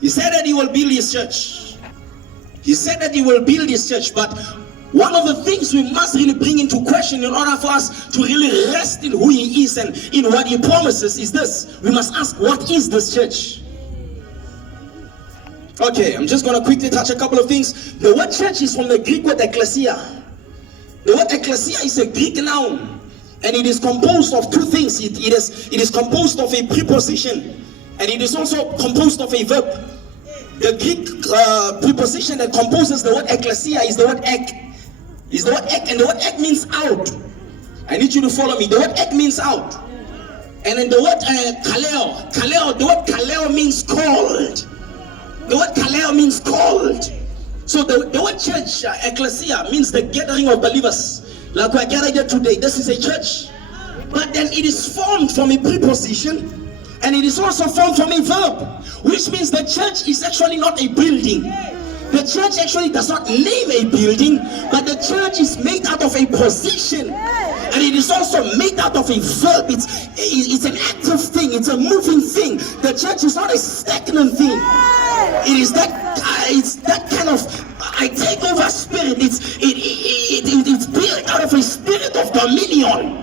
He said that he will build his church. He said that he will build his church, but one of the things we must really bring into question in order for us to really rest in who he is and in what he promises is this. We must ask, what is this church? Okay, I'm just going to quickly touch a couple of things. The word church is from the Greek word ekklesia. The word ekklesia is a Greek noun, and it is composed of two things. It is composed of a preposition, and it is also composed of a verb. The Greek preposition that composes the word ekklesia is the word ek. Is the word ek, and the word ek means out. I need you to follow me. The word ek means out. And then the word kaleo, the word kaleo means called. The word kaleo means called. So the word church, ekklesia, means the gathering of believers. Like we're gathered here today, this is a church. But then it is formed from a preposition, and it is also formed from a verb, which means the church is actually not a building. The church actually does not name a building, but the church is made out of a position, and it is also made out of a verb. It's an active thing, it's a moving thing. The church is not a stagnant thing. It's that kind of I take over spirit. It's built out of a spirit of dominion.